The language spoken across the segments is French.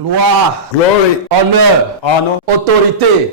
gloire, glory, honneur, autorité,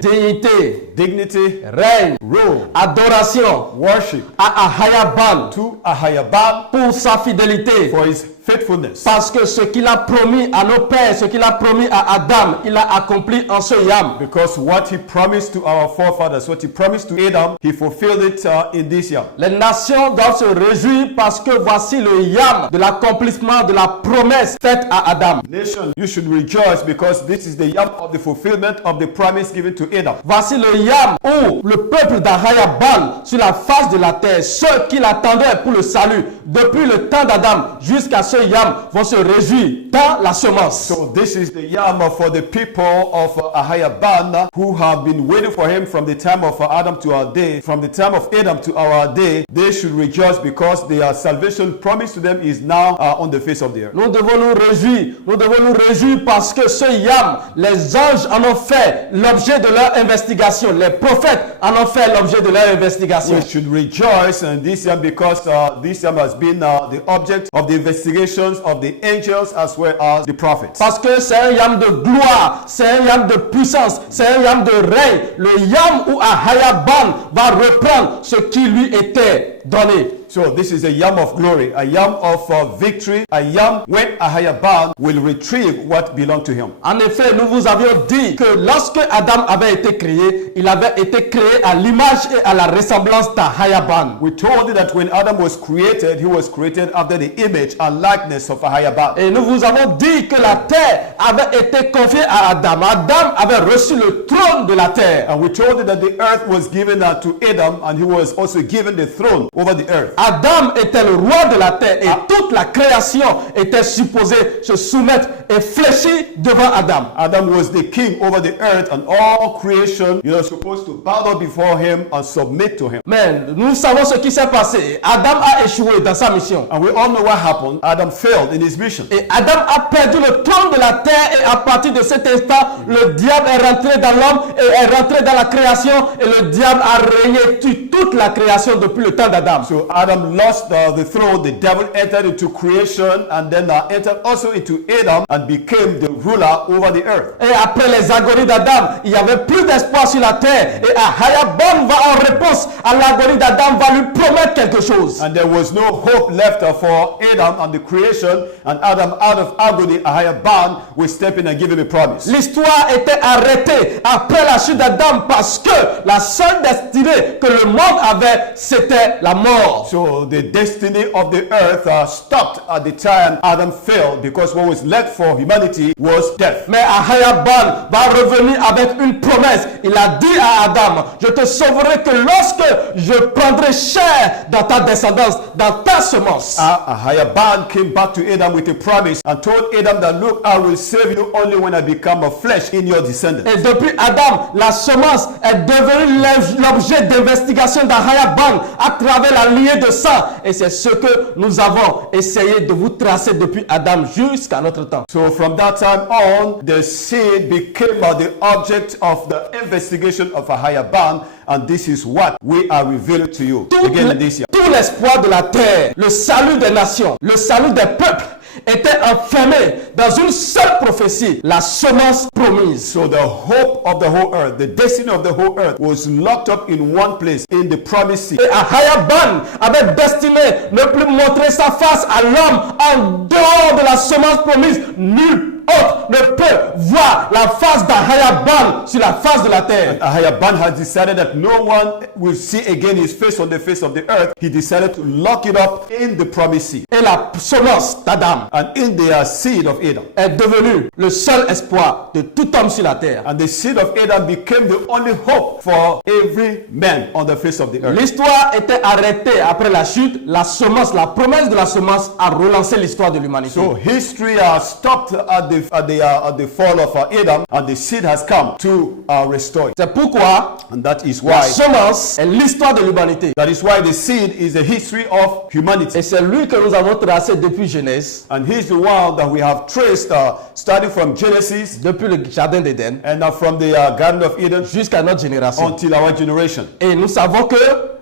dignité, dignity, règne, rule, adoration, worship à Ahayaban to a higher bound pour sa fidélité. for his faithfulness. Parce que ce qu'il a promis à nos pères, ce qu'il a promis à Adam, il a accompli en ce yam. Because what he promised to our forefathers, what he promised to Adam, he fulfilled it in this yam. Les nations doivent se réjouir parce que voici le yam de l'accomplissement de la promesse faite à Adam. Nation, you should rejoice because this is the yam of the fulfillment of the promise given to Adam. Voici le yam où le peuple d'Ahayaban sur la face de la terre, ceux qui l'attendaient pour le salut, depuis le temps d'Adam jusqu'à ce yam, vont se réjouir dans la semence. So this is the yam for the people of Ahayaban who have been waiting for him from the time of Adam to our day, from the time of Adam to our day. They should rejoice because their salvation promised to them is now on the face of the earth. Nous devons nous réjouir parce que ce yam, les anges en ont fait l'objet de leur investigation, les prophètes en ont fait l'objet de leur investigation. We should rejoice in this yam because this yam has been the object of the investigations of the angels as well as the prophets. Parce que c'est un yam de gloire, c'est un yam de puissance, c'est un yam de règne. Le yam où Ahayaban va reprendre ce qui lui était donné. So this is a yam of glory, a yam of victory, a yam when Ahayaban will retrieve what belonged to him. En effet, nous vous avions dit que lorsque Adam avait été créé, il avait été créé à l'image et à la ressemblance d'Ahayaban. We told you that when Adam was created, he was created after the image and likeness of Ahayaban. Et nous vous avons dit que la terre avait été confiée à Adam. Adam avait reçu le trône de la terre. And we told you that the earth was given to Adam and he was also given the throne over the earth. Adam était le roi de la terre et toute la création était supposée se soumettre et fléchir devant Adam. Adam was the king over the earth and all creation, you know, supposed to bow down before him and submit to him. Mais nous savons ce qui s'est passé. Adam a échoué dans sa mission. And we all know what happened. Adam failed in his mission. Et Adam a perdu le trône de la terre et à partir de cet instant, le diable est rentré dans l'homme et est rentré dans la création et le diable a régné sur toute la création depuis le temps d'Adam. So Adam lost the throne, the devil entered into creation and then entered also into Adam and became the ruler over the earth. Et après les agories d'Adam, il n'y avait plus d'espoir sur la terre. Et Ahayaban va en réponse à l'agonie d'Adam, va lui promettre quelque chose. And there was no hope left for Adam and the creation, and Adam out of agony, Ahayaban will step in and give him a promise. L'histoire était arrêtée après la chute d'Adam parce que la seule destinée que le monde avait, c'était la mort. So the destiny of the earth stopped at the time Adam fell because what was left for humanity was death. Mais Ahayaban va revenir avec une promesse. Il a dit à Adam, je te sauverai que lorsque je prendrai chair dans ta descendance, dans ta semence. Ahayaban came back to Adam with a promise and told Adam that, look, I will save you only when I become a flesh in your descendants. Et depuis Adam, la semence est devenue l'objet d'investigation d'Ahayaban à travers la lignée de sang. Et c'est ce que nous avons essayé de vous tracer depuis Adam jusqu'à notre temps. So from that time on, the seed became the object of the investigation of Ahayaban, and this is what we are revealing to you again in this year. Tout l'espoir de la terre, le salut des nations, le salut des peuples était enfermé dans une seule prophétie, la semence promise. So the hope of the whole earth, the destiny of the whole earth was locked up in one place, in the promised seed. Et Ahayaban avait destiné ne plus montrer sa face à l'homme en dehors de la semence promise. Nul autre ne peut voir la face d'Ahayaban sur la face de la terre. Ahayaban has decided that no one will see again his face on the face of the earth. He decided to lock it up in the promised seed. Et la semence d'Adam And in the seed of Adam est devenue le seul espoir de tout homme sur la terre. And the seed of Adam became the only hope for every man on the face of the earth. L'histoire était arrêtée après la chute. La semence, la promesse de la semence a relancé l'histoire de l'humanité. So history stopped at the fall of Adam, and the seed has come to restore it. C'est pourquoi And that is la why semence est l'histoire de l'humanité. the seed is the history of humanity. Et c'est lui que nous avons tracé depuis Genèse, And he's the one that we have traced starting from Genesis depuis le jardin d'Éden, and from the Garden of Eden jusqu'à notre génération. until our generation. Et nous savons que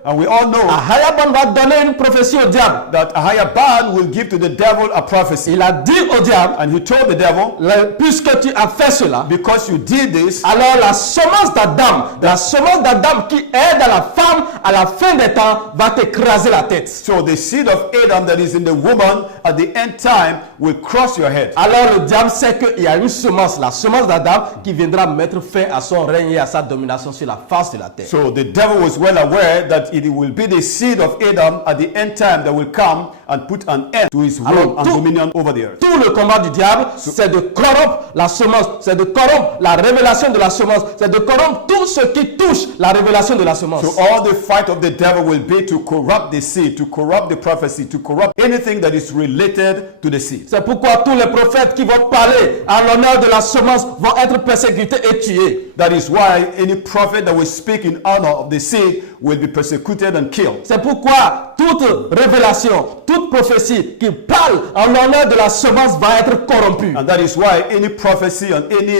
And we all know Ahayaban va donner une prophétie au diable. that Ahayaban will give to the devil a prophecy. Il a dit au diable, And he told the devil, puisque tu as fait cela, because you did this, alors la semence d'Adam qui aide à la femme à la fin des temps va t'écraser la tête. so the seed of Adam that is in the woman at the end time will cross your head. Alors le diable sait qu'il y a une semence, la semence d'Adam, qui viendra mettre fin à son règne et à sa domination sur la face de la terre. So the devil was well aware that it will be the seed of Adam at the end time that will come and put an end to his rule and dominion over the earth. Tout le combat du diable, c'est de corrompre la semence, c'est de corrompre la révélation de la semence, c'est de corrompre tout ce qui touche la révélation de la semence. So all the fight of the devil will be to corrupt the seed, to corrupt the prophecy, to corrupt anything that is related to the seed. C'est pourquoi tous les prophètes qui vont parler à l'honneur de la semence vont être persécutés et tués. That is why any prophet that will speak in honor of the seed will be persecuted and killed. C'est pourquoi toute révélation, toute prophétie qui parle en l'honneur de la semence va être corrompue. And that is why any prophecy and any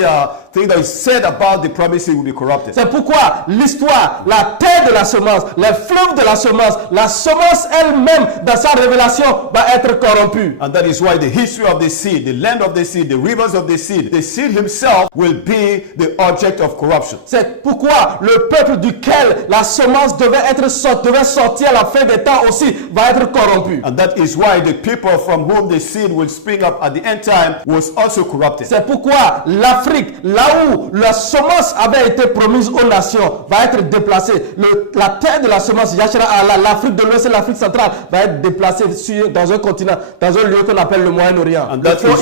thing that is said about the prophecy will be corrupted. C'est pourquoi l'histoire, la terre de la semence, les fleuves de la semence elle-même dans sa révélation va être corrompue. And that is why the history of the seed, the land of the seed, the rivers of the seed himself will be the object of corruption. C'est pourquoi le peuple duquel la semence devait sortir à la fin des temps aussi va être corrompu. And that is why the people from whom the seed will spring up at the end time was also corrupted. C'est pourquoi l'Afrique, là où la semence avait été promise aux nations, va être déplacée. La terre de la semence, l'Afrique de l'Ouest et l'Afrique centrale, va être déplacée dans un continent, dans un lieu qu'on appelle le Moyen-Orient,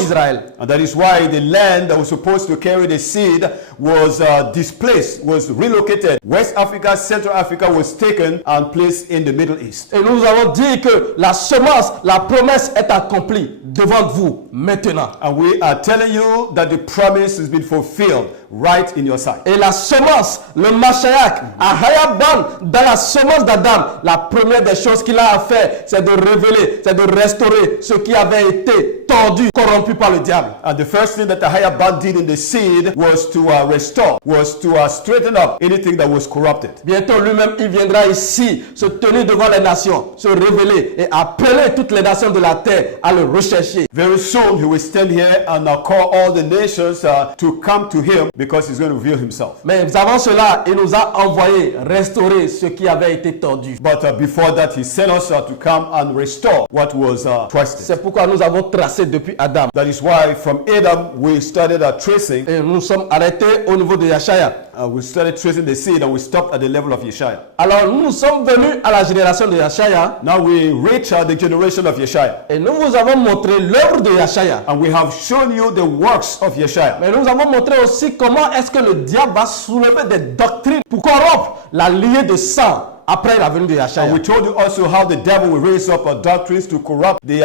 Israël. And that is why the land that was supposed to carry the seed was displaced, was relocated. West Africa, Central Africa was taken and placed in the Middle East. Et nous avons dit que la semence, la promesse est accomplie devant vous maintenant. And we are telling you that the promise has been fulfilled right in your sight. Et la semence, le Mashiach, Ahayaban, dans la semence d'Adam, la première des choses qu'il a à faire, c'est de révéler, c'est de restaurer ce qui avait été tordu, corrompu par le diable. And the first thing that Ahayaban did in the seed was to restore, was to straighten up anything that was corrupted. Bientôt lui-même, il viendra ici, se tenir devant les nations, se révéler et appeler toutes les nations de la terre à le rechercher. Very soon he will stand here and call all the nations to come to him because he's going to reveal himself. Mais avant cela, il nous a envoyé restaurer ce qui avait été tordu. But before that, he sent us to come and restore what was twisted. C'est pourquoi nous avons tracé depuis Adam. That is why from Adam we started tracing. Et nous sommes arrêtés au niveau de Yeshaya. We started tracing the seed and we stopped at the level of Yeshaya. Alors nous sommes venus à la génération de Yeshaya. Now we reach the generation of Yeshaya. Et nous vous avons montré l'œuvre de Yeshaya. And we have shown you the works of Yeshaya. Mais nous avons montré aussi comment est-ce que le diable va soulever des doctrines pour corrompre la lignée de sang après la venue de Yeshaya. And we told you also how the devil will raise up doctrines to corrupt the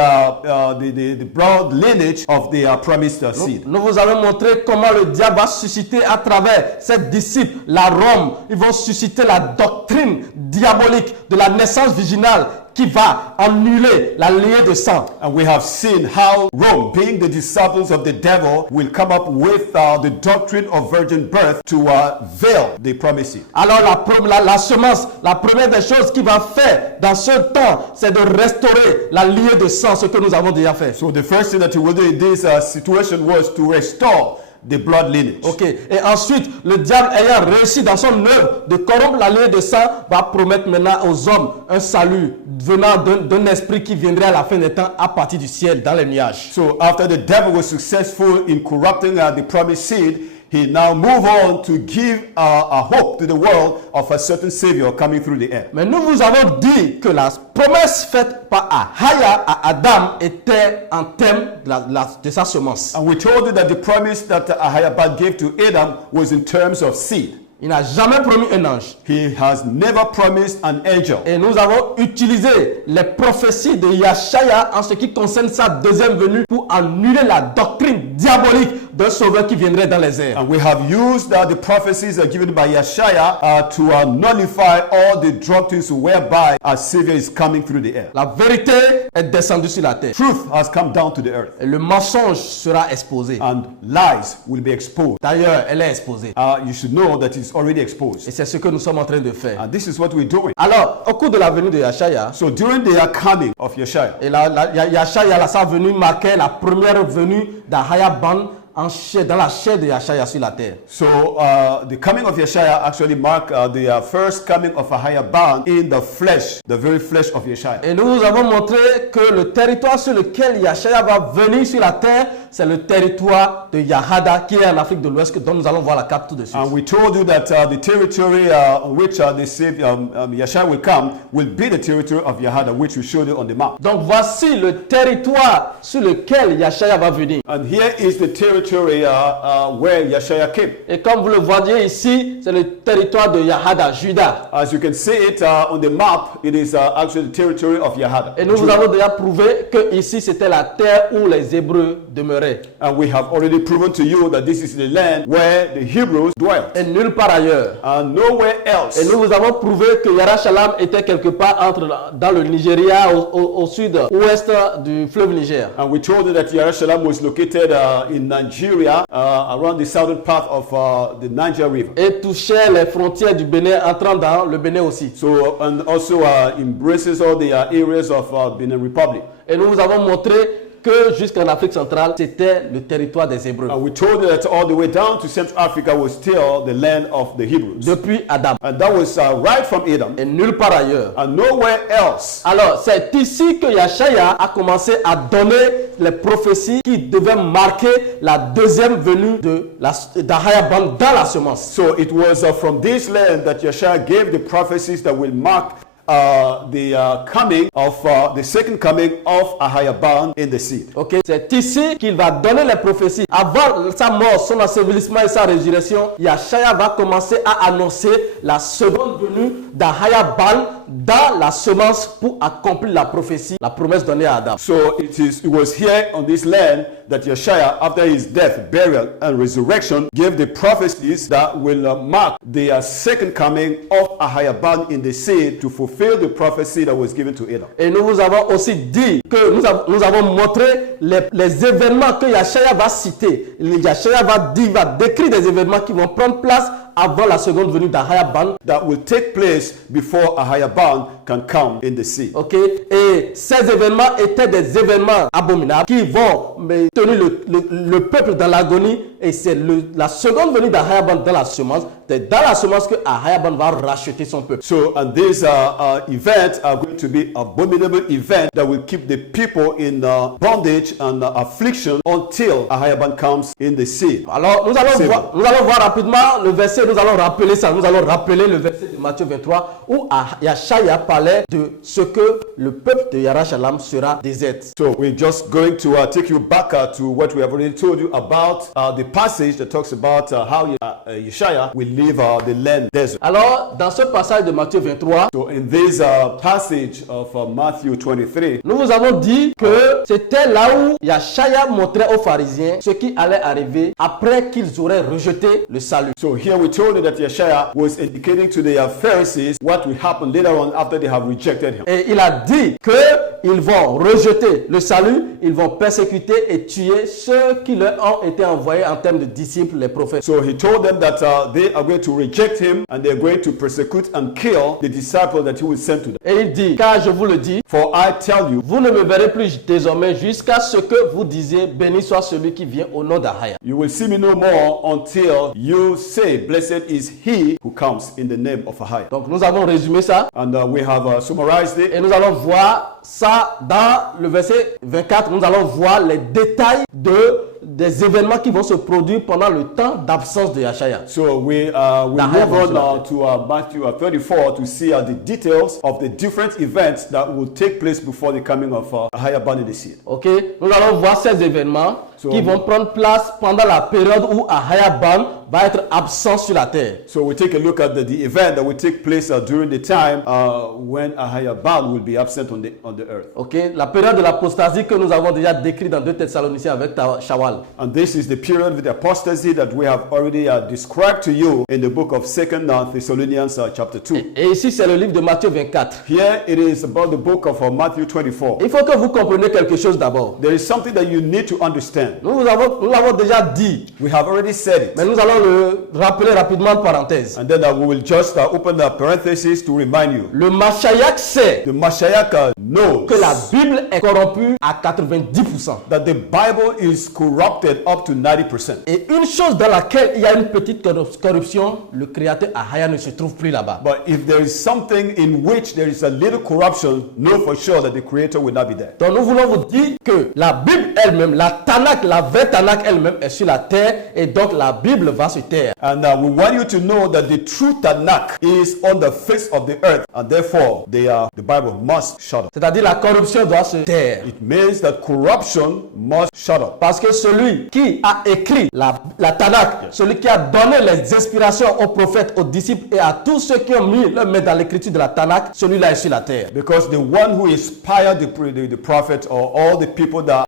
broad lineage of the promised seed. Nous vous avons montré comment le diable va susciter à travers ses disciples, la Rome, ils vont susciter la doctrine diabolique de la naissance virginale qui va annuler la lignée de sang. And we have seen how Rome, being the disciples of the devil, will come up with the doctrine of virgin birth to veil the promise seed. Alors la semence, la première des choses qu'il va faire dans ce temps, c'est de restaurer la lignée de sang, ce que nous avons déjà fait. So the first thing that he will do in this situation was to restore the blood lineage. Ok. Et ensuite, le diable ayant réussi dans son œuvre de corrompre la lignée de sang, va promettre maintenant aux hommes un salut venant d'un esprit qui viendrait à la fin des temps à partir du ciel dans les nuages. So after the devil was successful in corrupting the promised seed, he now move on to give a hope to the world of a certain savior coming through the air. Mais nous vous avons dit que la promesse faite par Ahaya à Adam était en termes de sa semence. And we told you that the promise that Ahayaban gave to Adam was in terms of seed. Il n'a jamais promis un ange. He has never promised an angel. Et nous avons utilisé les prophéties de Yeshaya en ce qui concerne sa deuxième venue pour annuler la doctrine diabolique d'un sauveur qui viendrait dans les airs. And we have used the prophecies given by Yeshaya to nullify all the doctrines whereby our Savior is coming through the air. La vérité est descendue sur la terre. Truth has come down to the earth. Et le mensonge sera exposé. And lies will be exposed. D'ailleurs, elle est exposée. You should know that it's already exposed. Et c'est ce que nous sommes en train de faire. And this is what we're doing. Alors, au cours de la venue de Yeshaya, So during the coming of Yeshaya, et Yeshaya, sa venue marquait la première venue d'Ahaya Ban dans la chair de Yeshaya sur la terre. so the coming of Yeshaya actually marked the first coming of Ahayaban in the flesh, the very flesh of Yeshaya. Et nous vous avons montré que le territoire sur lequel Yeshaya va venir sur la terre, c'est le territoire de Yahada qui est en Afrique de l'Ouest, dont nous allons voir la carte tout de suite. And we told you that the territory on which the Savior Yeshua will come will be the territory of Yahada, which we showed you on the map. Donc voici le territoire sur lequel Yeshaya va venir. And here is the territory where Yeshua came. Et comme vous le voyez ici, c'est le territoire de Yahada, Juda. As you can see it on the map, it is actually the territory of Yahada. Et nous vous avons déjà prouvé que ici c'était la terre où les Hébreux demeuraient. And we have already proven to you that this is the land where the Hebrews dwelt. Et nulle part ailleurs. And nowhere else. Et nous vous avons prouvé que Yerushalayim était quelque part dans le Nigeria, au sud-ouest du fleuve Niger. And we told you that Jerusalem was located in Nigeria, around the southern part of the Niger River. Et touchait les frontières du Bénin, entrant dans le Bénin aussi. So, and also embraces all the areas of Benin Republic. Et nous vous avons montré que jusqu'en Afrique centrale, c'était le territoire des Hébreux. And we told you that all the way down to Central Africa was still the land of the Hebrews. Depuis Adam. And that was right from Adam. Et nulle part ailleurs. And nowhere else. Alors, c'est ici que Yeshaya a commencé à donner les prophéties qui devaient marquer la deuxième venue d'Ahaya Ban dans la semence. So it was from this land that Yeshua gave the prophecies that will mark the coming of the second coming of Ahayaban in the seed. Ok, c'est ici qu'il va donner les prophéties. Avant sa mort, son ensevelissement et sa résurrection, Yeshaya va commencer à annoncer la seconde venue d'Ahayaban dans la semence pour accomplir la prophétie, la promesse donnée à Adam. So it was here on this land that Yeshua, after his death, burial, and resurrection, gave the prophecies that will mark the second coming of Ahayaban in the seed to fulfill the prophecy that was given to Adam. Et nous vous avons aussi dit que nous avons montré les événements que Yeshua va citer. Yeshua va décrire des événements qui vont prendre place avant la seconde venue d'Ahayaban. That will take place before Ahayaban can come in the seed. Ok, et ces événements étaient des événements abominables qui vont tenir le peuple dans l'agonie. Et c'est la seconde venue d'Ahayaban dans la semence. C'est dans la semence que Ahayaban va racheter son peuple. So, and these events are going to be abominable events that will keep the people in bondage and affliction until Ahayaban comes in the seed. Alors, nous allons voir rapidement le verset, nous allons rappeler ça. Nous allons rappeler le verset de Matthieu 23 où Yeshaya parlait de ce que le peuple de Yerushalayim sera désert. So, we're just going to take you back to what we have already told you about the passage that talks about how Yeshaya will leave the land desert. Alors, dans ce passage de Matthieu 23, so in this passage of Matthew 23, nous vous avons dit que c'était là où Yeshaya montrait aux pharisiens ce qui allait arriver après qu'ils auraient rejeté le salut. So here we told you that Yeshaya was indicating to the Pharisees what will happen later on after they have rejected him. Et il a dit qu'ils vont rejeter le salut, ils vont persécuter et tuer ceux qui leur ont été envoyés en termes de disciples, les prophètes. So he told them that they are going to reject him and they are going to persecute and kill the disciples that he will send to them. Et il dit, car je vous le dis, for I tell you, vous ne me verrez plus désormais jusqu'à ce que vous disiez, béni soit celui qui vient au nom d'Ahaya. You will see me no more until you say, blessed is he who comes in the name of Ahaya. Donc nous avons résumé ça. And we have summarized it. Et nous allons voir ça dans le verset 24. Nous allons voir les détails des événements qui vont se produire pendant le temps d'absence de Yeshaya. So we move on to Matthew 34 to see the details of the different events that will take place before the coming of Ahayaban in the seed. Ok, nous allons voir ces événements qui vont prendre place pendant la période où Ahayaban va être absent sur la terre. So we take a look at the event that will take place during the time when Ahayaban will be absent on the earth. Ok, la période de l'apostasy que nous avons déjà décrite dans 2 Thessaloniciens avec Shawara. voile. And this is the period of the apostasy that we have already described to you in the book of 2 Thessalonians chapter 2. Et ici, c'est le livre de Matthieu 24. Here it is about the book of Matthew 24. Il faut que vous compreniez quelque chose d'abord. There is something that you need to understand. Nous l'avons déjà dit, We have already said it. mais nous allons le rappeler rapidement en parenthèse. And then we will just open the parenthesis to remind you. Le Mashiach sait The Mashiach knows que la Bible est corrompue à 90%. that the Bible is corrupted up to 90%. Et une chose dans laquelle il y a une petite corruption, le créateur Ahaya ne se trouve plus là-bas. But if there is something in which there is a little corruption, know for sure that the Creator will not be there. Donc nous voulons vous dire que la Bible elle-même, la Tanakh, la vraie Tanakh elle-même est sur la terre et donc la Bible va se taire. And we want you to know that the true Tanakh is on the face of the earth, and therefore the Bible must shut up. C'est-à-dire la corruption doit se taire. It means that corruption must shut up. Parce que celui qui a écrit la Tanakh, celui qui a donné les inspirations aux prophètes, aux disciples et à tous ceux qui ont mis leur main dans l'écriture de la Tanakh, celui-là est sur la terre. Because the one who inspired the prophet or all the people that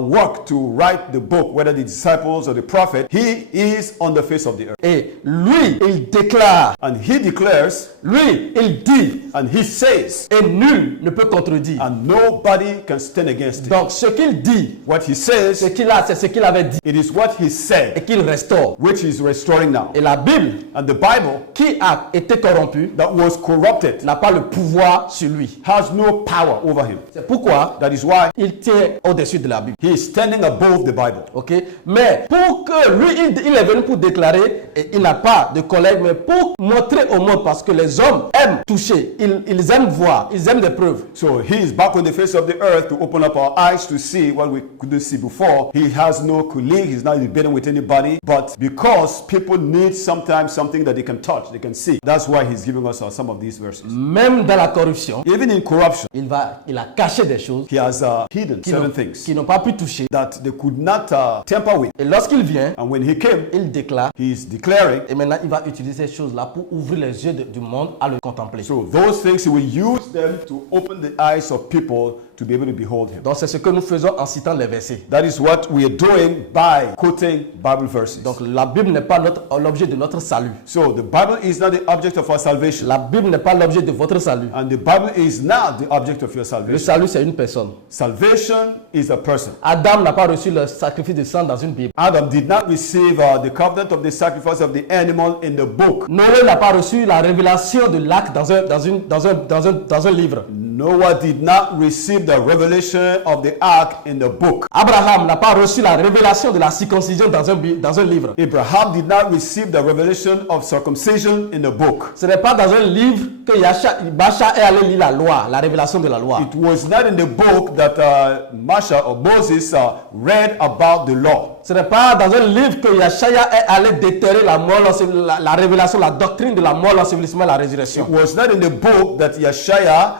work to write the book, whether the disciples or the prophet, he is on the face of the earth. Et lui, il déclare, And he declares, lui, il dit, and he says, et nul ne peut contredire. and nobody can stand against it. Donc ce qu'il dit, What he says, ce qu'il a, c'est ce qu'il avait dit it is what he et said, qu'il restaure. which is restoring now. Et la Bible, And the Bible qui a été corrompue, that was corrupted n'a pas le pouvoir sur lui. has no power over him. C'est pourquoi That is why il tient au-dessus de la Bible. he is standing above the Bible. Ok? Mais pour que lui, il est venu pour déclarer, et il n'a pas de collègue, mais pour montrer au monde, parce que les hommes aiment toucher, ils aiment voir, ils aiment des preuves. So he is back on the face of the earth to open up our eyes to see what we couldn't see before. He has no colleague, he's not debating with anybody, but because people need sometimes something that they can touch, they can see, that's why he's giving us some of these verses. Même dans la corruption, Even in corruption, il a caché des choses he has hidden certain things qui n'ont pas pu toucher. that they could not tamper with. Et lorsqu'il vient, And when he came, il déclare, he is declaring, et maintenant il va utiliser ces choses-là pour ouvrir les yeux du monde à le contempler. so those things he will use them to open the eyes of people to be able to behold him. Donc c'est ce que nous faisons en citant les versets. That is what we are doing by quoting Bible verses. Donc la Bible n'est pas l'objet de notre salut. So the Bible is not the object of our salvation. La Bible n'est pas l'objet de votre salut. And the Bible is not the object of your Le salvation. salut, c'est une personne. Salvation is a person. Adam n'a pas reçu le sacrifice de sang dans une Bible. Adam did not receive the covenant of the sacrifice of the animal in the book. Noé n'a pas reçu la révélation de l'arc dans un livre. Noah did not receive the revelation of the ark in the book. Abraham n'a pas reçu la révélation de la circoncision dans un livre. Abraham did not receive the revelation of circumcision in the book. Ce n'est pas dans un livre que Bacha est allé lire la loi, la révélation de la loi. It was not in the book that Masha or Moses read about the law. Ce n'est pas dans un livre que Yahshua est allé déterrer la révélation, la doctrine de la mort, l'ensevelissement et la résurrection. It was not in the book that Yeshua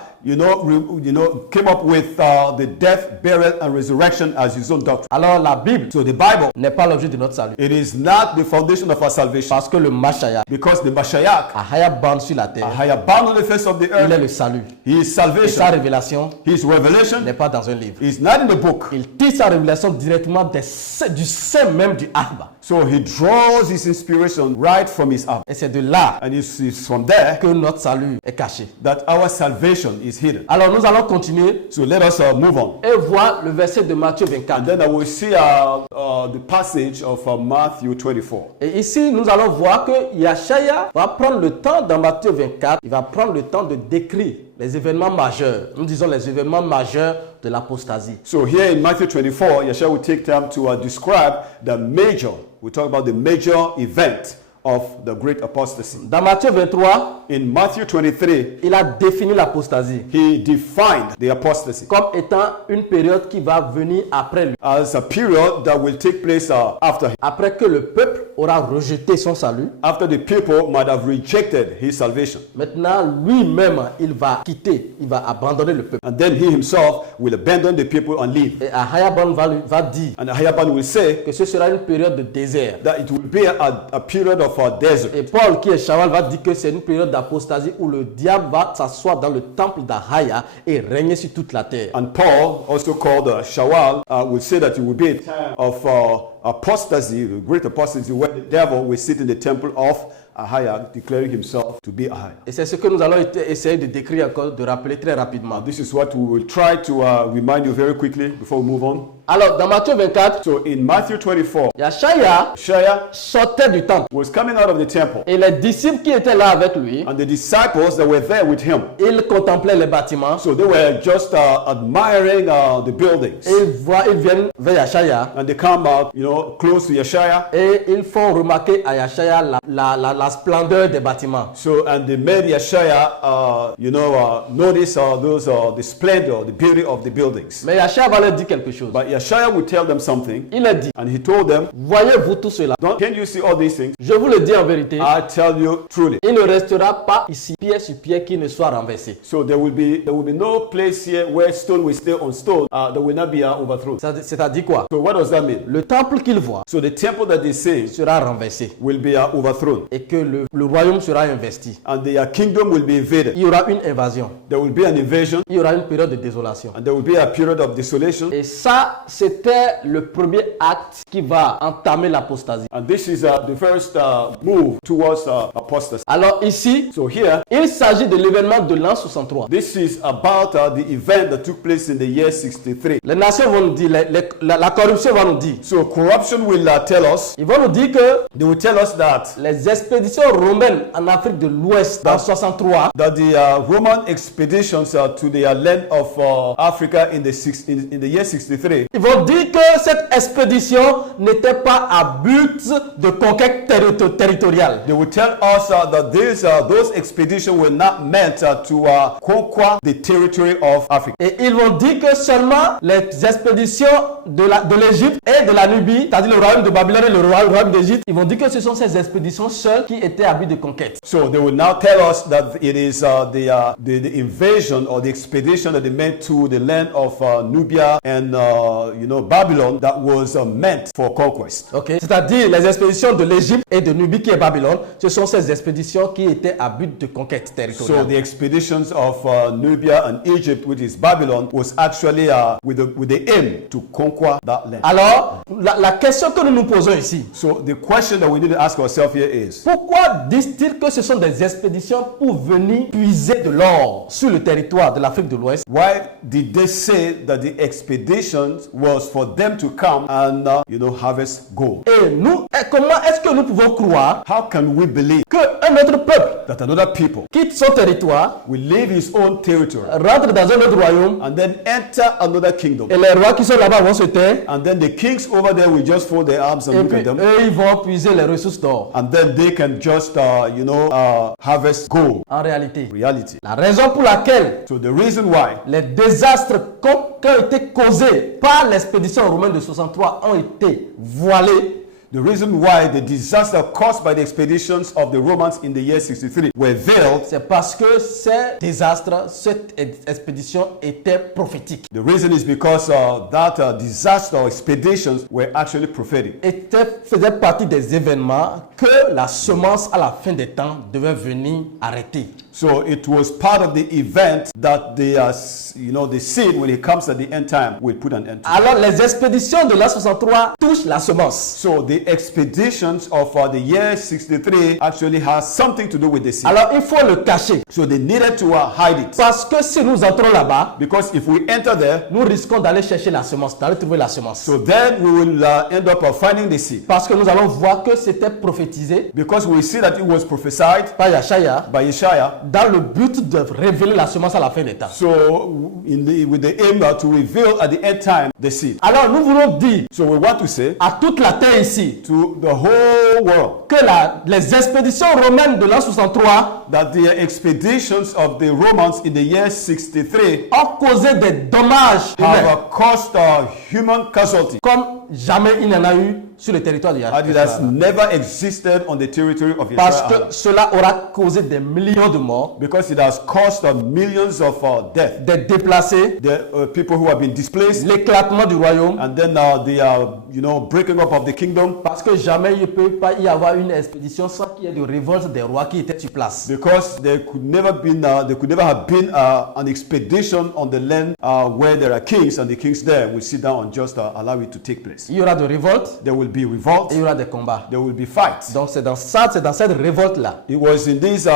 came up with the death, burial, and resurrection as his own doctrine. Alors la Bible So the Bible, n'est pas l'objet de notre salut. it is not the foundation of our salvation. Parce que le Mashiach Because the Mashiach, a Hayaband sur la terre. bound on the face of the Il est earth, le salut. he is Et sa salvation. révélation His revelation n'est pas dans un livre. is not in the book. Il tire sa révélation directement du sein même du Arba. So he draws his inspiration right from his heart. Et c'est de là And it's from there que notre salut est caché. that our salvation is hidden. Alors nous allons continuer So let us move on. et voir le verset de Matthieu 24. And then I will see the passage of Matthew 24. Et ici, nous allons voir que Yahshua va prendre le temps dans Matthieu 24, il va prendre le temps de décrire les événements majeurs. Nous disons les événements majeurs de l'apostasie. So here in Matthew 24, Yeshua will take time to describe we talk about the major event of the great apostasy. Dans Matthieu 23, In Matthew 23, il a défini l'apostasie he defined the apostasy comme étant une période qui va venir après lui. as a period that will take place after him. Après que le peuple aura rejeté son salut, After the people might have rejected his salvation. maintenant lui-même, il va quitter, il va abandonner le peuple. And then he himself will abandon the people and leave. Et Ahayabon va dire And Ahayaban will say que ce sera une période de désert. that it will be a period of of desert. Et Paul, qui est Shawal, va dire que c'est une période d'apostasie où le diable va s'asseoir dans le temple d'Ahaya et régner sur toute la terre. And Paul, also called Shawal, will say that it will be a time of apostasy, great apostasy, where the devil will sit in the temple of Ahaya, declaring himself to be Ahaya. Et c'est ce que nous allons essayer de décrire encore, de rappeler très rapidement. This is what we will try to remind you very quickly before we move on. Alors, dans Matthieu 24, So in Matthew 24, Yahshaya Shaya sortait du temple. was coming out of the temple, Et les disciples qui étaient là avec lui, and the disciples that were there with him, ils contemplaient les bâtiments. so they were just admiring the buildings. Et ils viennent vers Yahshaya And they come out, close to Yeshaya. et ils font remarquer à Yahshaya la splendeur des bâtiments. So, and they made Yeshaya, notice the splendor, the beauty of the buildings. Mais Yahshaya va leur dire quelque chose. But Yeshaya would tell them something, Il a dit, and he told them, voyez-vous tout cela? Can't you see all these things? Je vous le dis en vérité, I tell you truly. il ne restera pas ici pierre sur pierre qui ne soit renversé. So there will be no place here where stone will stay on stone that will not be overthrown. C'est-à-dire quoi? So what does that mean? Le temple qu'ils voient So the temple that they see sera renversé will be overthrown, et que le royaume sera investi. and the kingdom will be invaded. Il y aura une invasion, There will be an invasion, il y aura une période de désolation. and there will be a period of desolation. Et ça, c'était le premier acte qui va entamer l'apostasie. And this is the first move towards apostasy. Alors ici, So here, il s'agit de l'événement de l'an 63. this is about the event that took place in the year 63. Les nations vont nous dire, la corruption va nous dire. So corruption will tell us, Ils vont nous dire que they will tell us that les expéditions romaines en Afrique de l'Ouest en 63 the Roman expeditions to the land of Africa in the year 63, ils vont dire que cette expédition n'était pas à but de conquête territoriale. they will tell us that those expeditions were not meant to conquer the territory of Africa. Et ils vont dire que seulement les expéditions de l'Égypte et de la Nubie, c'est-à-dire le royaume de Babylone et le royaume d'Égypte, ils vont dire que ce sont ces expéditions seules qui étaient à but de conquête. So they will now tell us that it is the invasion or the expedition that they made to the land of Nubia and Babylon that was meant for conquest. Okay. C'est-à-dire les expéditions de l'Égypte et de Nubie qui est Babylone, ce sont ces expéditions qui étaient à but de conquête territoriale. So the expeditions of Nubia and Egypt, which is Babylon, was actually with the aim to conquer that land. Alors, la question que nous nous posons ici, So the question that we need to ask ourselves here is, pourquoi disent-ils que ce sont des expéditions pour venir puiser de l'or sur le territoire de l'Afrique de l'Ouest? why did they say that the expeditions was for them to come and harvest gold? Et nous, comment est-ce que nous pouvons croire How can we believe qu'un autre peuple that another people quitte son territoire, will leave his own territory rentre dans un autre royaume, and then enter another kingdom, et les rois qui sont là-bas vont se taire, and then the kings over there will just fold their arms and et look puis at them, eux, ils vont puiser les ressources d'or? and then they can just harvest gold? En réalité, Reality. la raison pour laquelle So the reason why les désastres qui ont été causés par l'expédition romaine de 63 ont été voilés, the the disaster caused by the expeditions of the Romans in the year 63 were veiled, c'est parce que ces désastres, cette expédition était prophétique. the reason is because that disaster or expeditions were actually prophetic. Faisait partie des événements que la semence à la fin des temps devait venir arrêter. So it was part of the event that the seed, when it comes at the end time, will put an end to. Alors les expéditions de l'an 63 touchent la semence. So the expeditions of the year 63 actually has something to do with the seed. Alors il faut le cacher. So they needed to hide it. Parce que si nous entrons là-bas, Because if we enter there, nous risquons d'aller chercher la semence, d'aller trouver la semence. so then we will end up finding the seed. Parce que nous allons voir que c'était prophétisé Because we see that it was prophesied par Yahshaya by Yeshaya. dans le but de révéler la semence à la fin des temps. So with the aim to reveal at the end time the seed. Alors nous voulons dire So we want to say à toute la terre ici to the whole world que les expéditions romaines de l'an 63 that the expeditions of the Romans in the year 63 ont causé des dommages humains have caused human casualty comme jamais il n'y en a eu sur le territoire de And it has Yahada. never existed on the territory of Parce Israel. que cela aura causé des millions de morts, Because it has caused millions of deaths. des déplacés, The people who have been displaced, l'éclatement du royaume. and then the breaking up of the kingdom. Parce que jamais il ne peut pas y avoir une expédition sans qu'il y ait de révolte des rois qui étaient sur place. Because there could never have been an expedition on the land where there are kings, and the kings there will sit down and just allow it to take place. Il y aura de révoltes There will be revolt. et il y aura des combats. There will be fights. Donc c'est dans cette révolte-là It was in this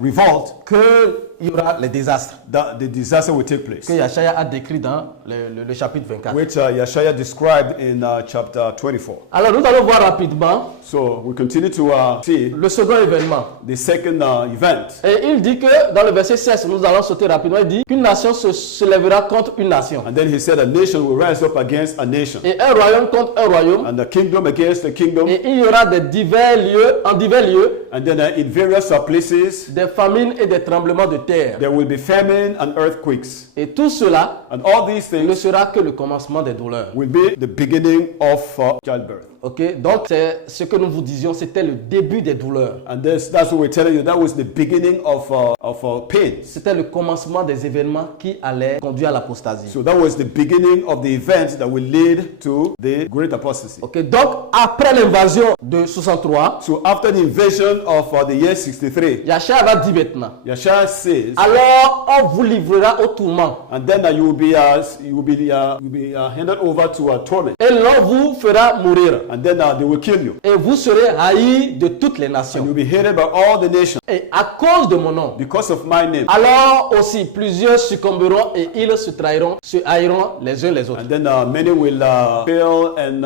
revolt qu'il y aura les désastres that the disaster will take place, que Yahshaya a décrit dans le chapitre 24. which Yahshaya described in chapter 24. Alors nous allons voir rapidement So we continue to see le second événement. the second event. Et il dit que dans le verset 16, nous allons sauter rapidement, il dit qu'une nation se lèvera contre une nation. And then he said a nation will rise up against a nation, Et un royaume contre un royaume. and a kingdom against a kingdom, Et il y aura en divers lieux, and then in various places des famines et des tremblements de terre. there will be famine and earthquakes. Et tout cela And all these ne things sera que le commencement des douleurs. will be the beginning of childbirth. Ok, donc c'est ce que nous vous disions, c'était le début des douleurs. And that's what we're telling you. That was the beginning of pains. C'était le commencement des événements qui allaient conduire à l'apostasie. So that was the beginning of the event that will lead to the great apostasy. Ok, donc après l'invasion de 63, So after the invasion of the year 63, Yahshua va dire maintenant, Yahshua says, alors on vous livrera au tourment and then you will be handed over to a torment, et l'on vous fera mourir and then they will kill you, et vous serez haïs de toutes les and nations you'll be hated by all the nations et à cause de mon nom. because of my name. Alors aussi plusieurs succomberont et ils se trahiront, se haïront les uns les autres. And then many will fail and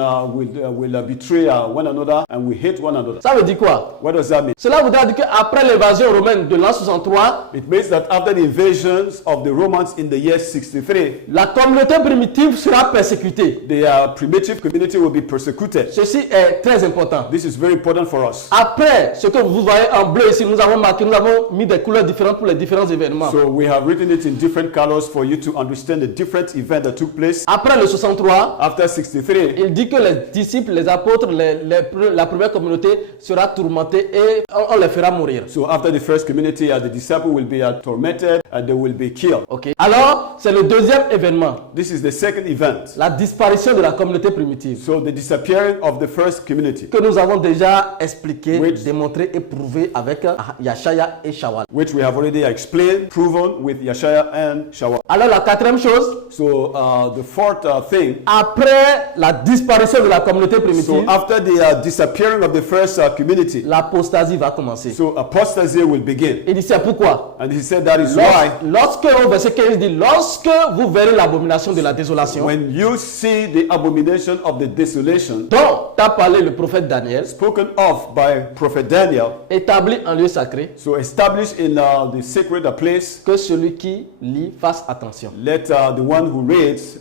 will betray one another and will hate one another. Ça veut dire quoi? What does that mean? Cela voudra dire qu'après l'invasion romaine de l'an 63, It means that after the invasions of the Romans in the year 63, la communauté primitive sera persécutée. the primitive community will be persecuted. Ceci est très important. This is very important for us. Après ce que vous voyez en bleu ici, nous avons marqué, nous avons mis des couleurs différentes pour les différents événements. So we have written it in different colors for you to understand the different events that took place. Après le 63, After 63, il dit que les disciples, les apôtres, la première communauté sera tourmentée et on les fera mourir. so after the first community, the disciple will be tormented and they will be killed. Ok. Alors, c'est le deuxième événement, This is the second event. la disparition de la communauté primitive, So the disappearing of the first community, que nous avons déjà expliqué, Which- démontré et prouvé avec Yahshaya et Shawal. which we have already explained, proven with Yahshua and Shawal. Alors, la quatrième chose, So the fourth thing, après la disparition de la communauté so primitive, after the disappearing of the first community, l'apostasie va commencer. so apostasy will begin. Il dit c'est pourquoi. And he said that is why Lorsque, au verset 15, il dit, lorsque vous verrez l'abomination de la désolation, when you see the abomination of the desolation dont a parlé le prophète Daniel, spoken of by prophet Daniel, établi en lieu sacré, so established in the sacred place, que celui qui lit fasse attention. let the one who reads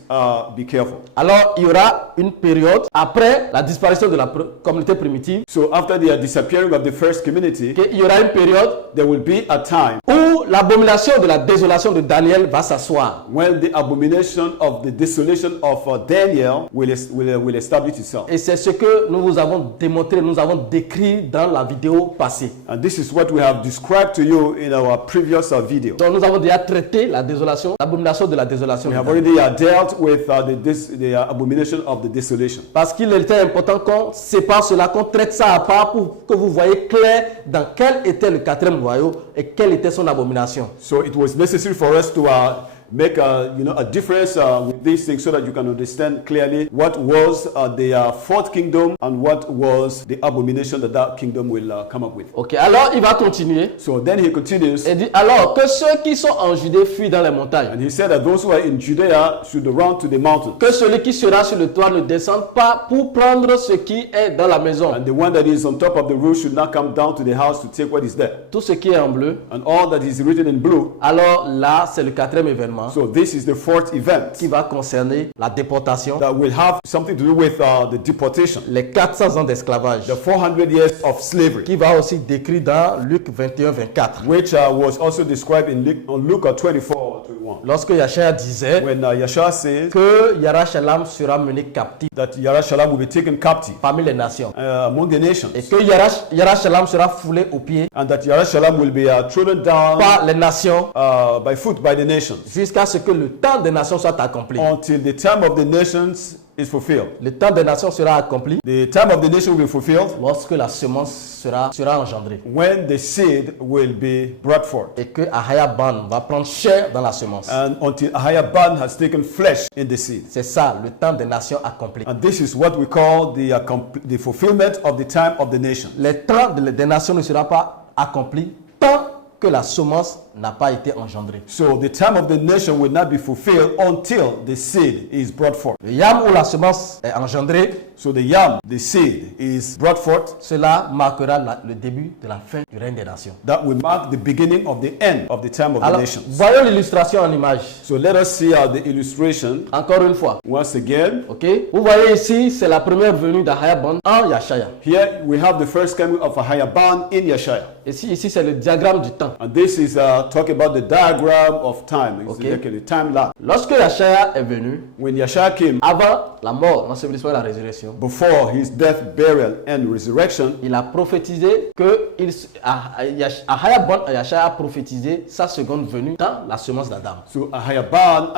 be careful. Alors, il y aura une période après la disparition de la communauté primitive, So after the disappearing of the first community, il y aura une période there will be a time où l'abomination de la désolation de Daniel va s'asseoir. when the abomination of the desolation of Daniel will establish itself. Et c'est ce que nous vous avons démontré, nous avons décrit dans la vidéo passée. And this is what we have described to you in our previous video. Donc nous avons déjà traité la désolation, l'abomination de la désolation. We de have Daniel. already dealt with the abomination of the desolation. Parce qu'il était important qu'on sépare cela, qu'on traite ça à part pour que vous voyez clair dans quel était le quatrième royaume et quelle était son abomination. So it was necessary for us to make a difference with these things so that you can understand clearly what was the fourth kingdom and what was the abomination that kingdom will come up with. Ok, alors il va continuer So then he continues, et dit alors que ceux qui sont en Judée fuient dans les montagnes, and he said that those who are in Judea should run to the mountains, que celui qui sera sur le toit ne descende pas pour prendre ce qui est dans la maison. and the one that is on top of the roof should not come down to the house to take what is there. Tout ce qui est en bleu, And all that is written in blue, alors là c'est le quatrième événement. événement So this is the fourth event qui va concerner la déportation, that will have something to do with the deportation, les 400 ans d'esclavage, the 400 years of slavery, qui va aussi décrit dans Luc 21-24. which was also described in Luke 24:21. Lorsque Yahshua disait When Yahshua says que Yarashalam sera mené captif that Yarashalam will be taken captive parmi les nations among the nations, et que Yarashalam sera foulé aux pieds and that Yarashalam will be trodden down par les nations by foot by the nations jusqu'à ce que le temps des nations soit accompli. until the time of the nations is fulfilled. Le temps des nations sera accompli The time of the nation will be fulfilled lorsque la semence sera engendrée when the seed will be brought forth, et que Ahayaban va prendre chair dans la semence. and until Ahayaban has taken flesh in the seed. C'est ça, le temps des nations accompli. And this is what we call the fulfillment of the time of the nation. Le temps des nations ne sera pas accompli tant que la semence n'a pas été engendrée. So the time of the nation will not be fulfilled until the seed is brought forth. Le yam où la semence est engendrée, So the yam, the seed, is brought forth. cela marquera le début de la fin du règne des nations. That will mark the beginning of the end of the time of the Alors, nations. voyons l'illustration en image. So let us see the illustration Encore une fois. once again. Ok? Vous voyez ici, c'est la première venue d'Ahayaban en Yahshaya. Here we have the first coming of Ahayaban in Yeshaya. Ici c'est le diagramme du temps. And this is talking about the diagram of time. It's Okay. like a time lapse. Lorsque Yahshaya est venu, When Yeshua came, avant la mort, l'ensevelissement et la résurrection, before his death, burial, and resurrection, il a prophétisé que Ahayaban Yahshaya a prophétisé sa seconde venue dans la semence d'Adam. so Ahayaban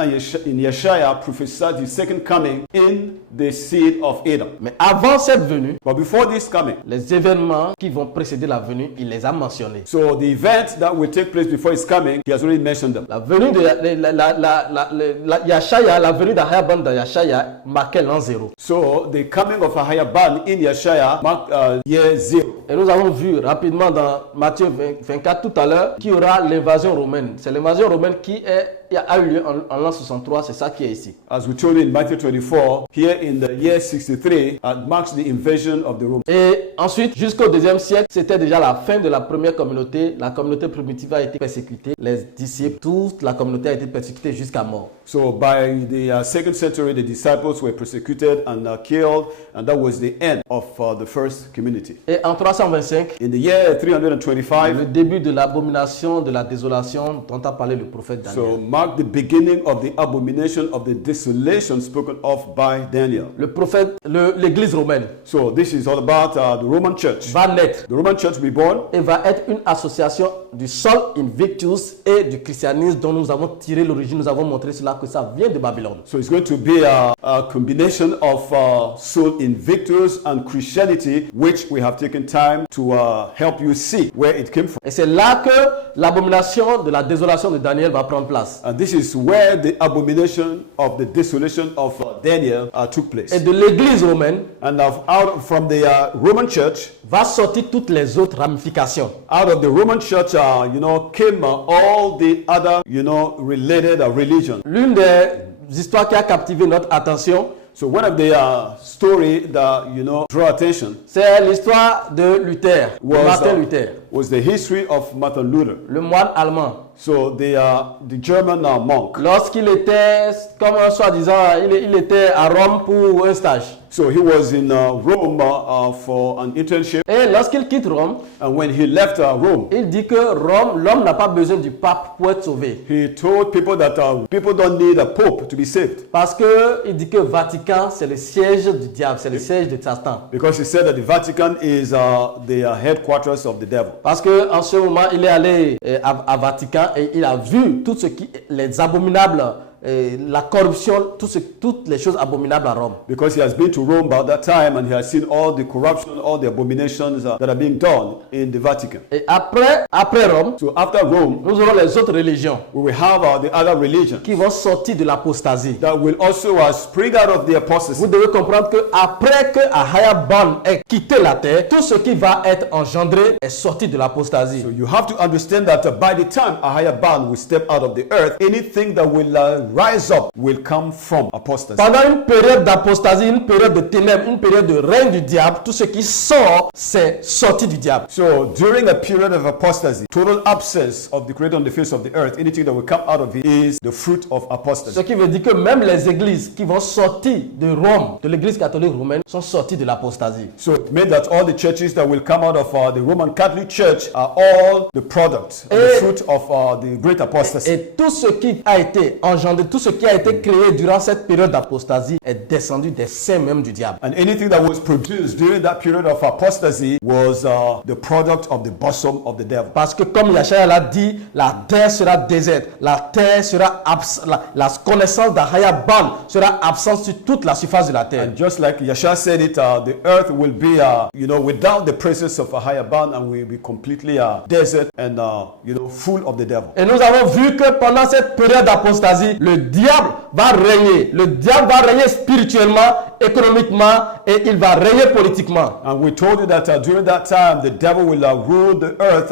in Yeshaya prophesied his second coming in the seed of Adam. Mais avant cette venue, But before this coming, les événements qui vont précéder la venue, il les a mentionnés. so the event that will take place before his coming, he has already mentioned them. La venue de Yahshaya, la venue d'Ahayaban de Yahshaya marquait l'an 0. So the coming of Ahayaban in Yeshaya marked year 0. Et nous avons vu rapidement dans Matthieu 24 tout à l'heure qu'il y aura l'invasion romaine. C'est l'invasion romaine qui a eu lieu en l'an 63, c'est ça qui est ici. As we told in Matthew 24, here in the year 63, marks the invasion of the Romans. Et ensuite, jusqu'au 2e siècle, c'était déjà la fin de la première communauté. La communauté primitive a été persécutée. Les disciples, toute la communauté a été persécutée jusqu'à mort. So by the 2nd century, the disciples were persecuted and killed, and that was the end of the first community. Et en 325, In the year le 325, début de l'abomination, de la désolation dont a parlé le prophète Daniel. so marked the beginning of the abomination of the desolation spoken of by Daniel. Le prophète, l'église romaine So this is all about the Roman church. va naître The Roman church will be born, et va être une association du sol invictus et du christianisme dont nous avons tiré l'origine. Nous avons montré cela que ça vient de Babylone. so it's going to be a combination of Sol Invictus and Christianity, which we have taken time to help you see where it came from. Et c'est là que l'abomination de la désolation de Daniel va prendre place. And this is where the abomination of the desolation of Daniel took place. Et de l'église romaine And out from the Roman church, va sortir toutes les autres ramifications. out of the Roman church, came all the other, related religions. L'une des histoires qui a captivé notre attention, So one of the story that draw attention c'est l'histoire de Luther, de Martin Luther, was the history of Martin Luther. le moine allemand. So the German monk. Lorsqu'il était, comme un soi-disant, il était à Rome pour un stage. So he was in Rome for an internship, Et lorsqu'il quitte Rome, and when he left Rome, il dit que Rome, l'homme n'a pas besoin du pape pour être sauvé. he told people that people don't need a pope to be saved, Parce que il dit que Vatican, c'est le siège du diable, c'est le siège de Satan. because he said that the Vatican is the headquarters of the devil. Parce que en ce moment, il est allé à Vatican et il a vu tout ce qui, les abominables, la corruption, toutes les choses abominables à Rome. Because he has been to Rome about that time, and he has seen all the corruption, all the abominations that are being done in the Vatican. Et après Rome, So after Rome, nous aurons les autres religions we will have the other religions qui vont sortir de l'apostasie. that will also spring out of the apostasy. Vous devez comprendre que après que Ahayaban ait quitté la terre, tout ce qui va être engendré est sorti de l'apostasie. So you have to understand that by the time Ahayaban will step out of the earth, anything that will rise up will come from apostasy. Pendant une période d'apostasie, une période de ténèbres, une période de règne du diable, tout ce qui sort, c'est sorti du diable. So during a period of apostasy, total absence of the creator on the face of the earth, anything that will come out of it is the fruit of apostasy. Ce qui veut dire que même les églises qui vont sortir de Rome, de l'église catholique romaine, sont sorties de l'apostasie. So it means that all the churches that will come out of the Roman Catholic Church are all the product, the fruit of the great apostasy. Et tout ce qui a été engendré, tout ce qui a été créé durant cette période d'apostasie est descendu des seins même du diable. And anything that was produced during that period of apostasy was the product of the bosom of the devil. Parce que comme Yahada l'a dit, la terre sera déserte, la terre sera la connaissance d'Ahayaban sera absente sur toute la surface de la terre. And just like Yahada said it, the earth will be, without the presence of Ahayaban, and will be completely desert and, full of the devil. Et nous avons vu que pendant cette période d'apostasie, le diable va régner. Le diable va régner spirituellement, économiquement, et il va régner politiquement. And we told you that during that time, the devil will rule the earth,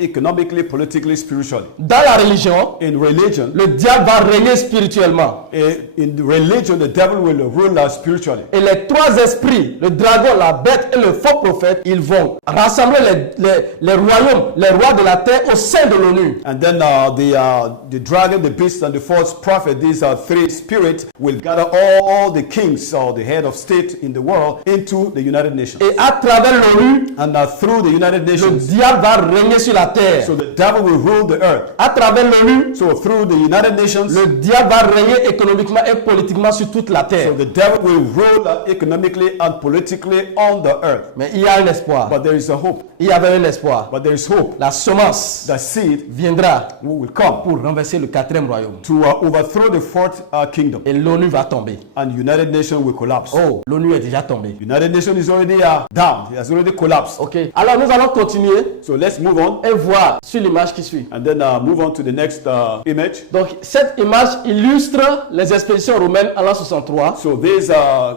economically, politically, spiritually. Dans la religion, In religion, le diable va régner spirituellement. in religion, the devil will rule spiritually. Et les trois esprits, le dragon, la bête et le faux prophète, ils vont rassembler les royaumes, les rois de la terre au sein de l'ONU. And then the dragon, the beast, and the false prophet, these are three spirits, will gather all the kings or the head of state in the world into the United Nations. Et à travers l'ONU, And through the United le Nations, diable va régner sur la terre. so the devil will rule the earth. À travers l'ONU, So through the United Nations, le diable va régner économiquement et politiquement sur toute la terre. so the devil will rule economically and politically on the earth. Mais il y a un espoir. But there is a hope. Il y avait un espoir. But there is hope. La semence The seed viendra will come pour renverser le quatrième royaume. to overthrow the fourth kingdom, Et l'ONU va tomber. and United Nations will collapse. Oh, l'ONU est déjà tombée. United Nations is already down. It has already collapsed. Ok. Alors nous allons continuer So let's move on et voir sur l'image qui suit. and then move on to the next image. Donc cette image illustre les expéditions romaines en l'an 63. So this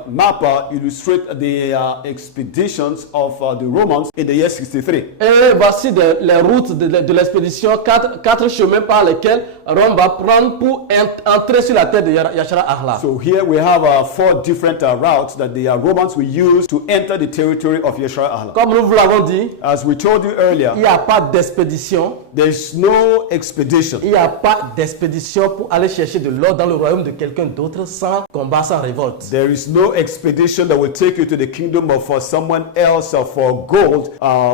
map illustrates the expeditions of the Romans in the year 63. Et voici les routes de l'expédition, quatre chemins par lesquels Rome va prendre pour entrer sur la terre de Yahada. So here we have 4 different routes that the Romans will use to enter the territory of Yeshua. Comme nous vous l'avons dit, As we told you earlier, il n'y a pas d'expédition. there's no expedition. Il n'y a pas d'expédition pour aller chercher de l'or dans le royaume de quelqu'un d'autre sans combat, sans révolte. There is no expedition that will take you to the kingdom of someone else for gold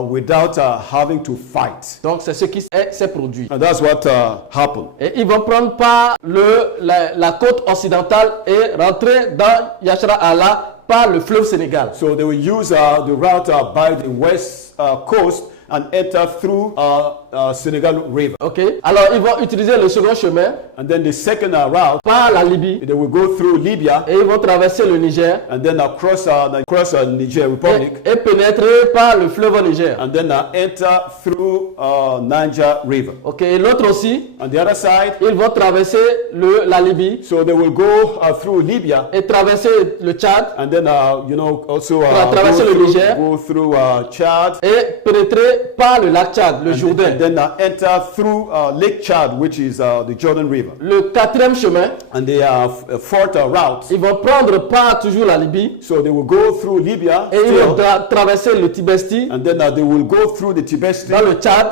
without having to fight. Donc c'est ce qui s'est produit. And that's what happened. Et ils vont prendre par la côte occidentale et rentrer dans Yahada par le fleuve Sénégal. So they will use the route by the west coast and enter through Senegal River. Ok. Alors ils vont utiliser le second chemin And then the second route, par la Libye they will go through Libya et ils vont traverser le Niger and then cross Niger Republic et pénétrer par le fleuve Niger. and then enter through Niger River. Ok. Et l'autre aussi, On the other side, ils vont traverser la Libye so they will go through Libya et traverser le Tchad and then also traverser le Niger. go through Chad et pénétrer par le lac Tchad, le Jourdain. and then enter through Lake Chad, which is the Jordan River. Le quatrième chemin, And the fourth route, ils vont prendre par toujours la Libye so they will go through Libya et ils vont still, traverser le Tibesti and then they will go through the Tibet dans le Tchad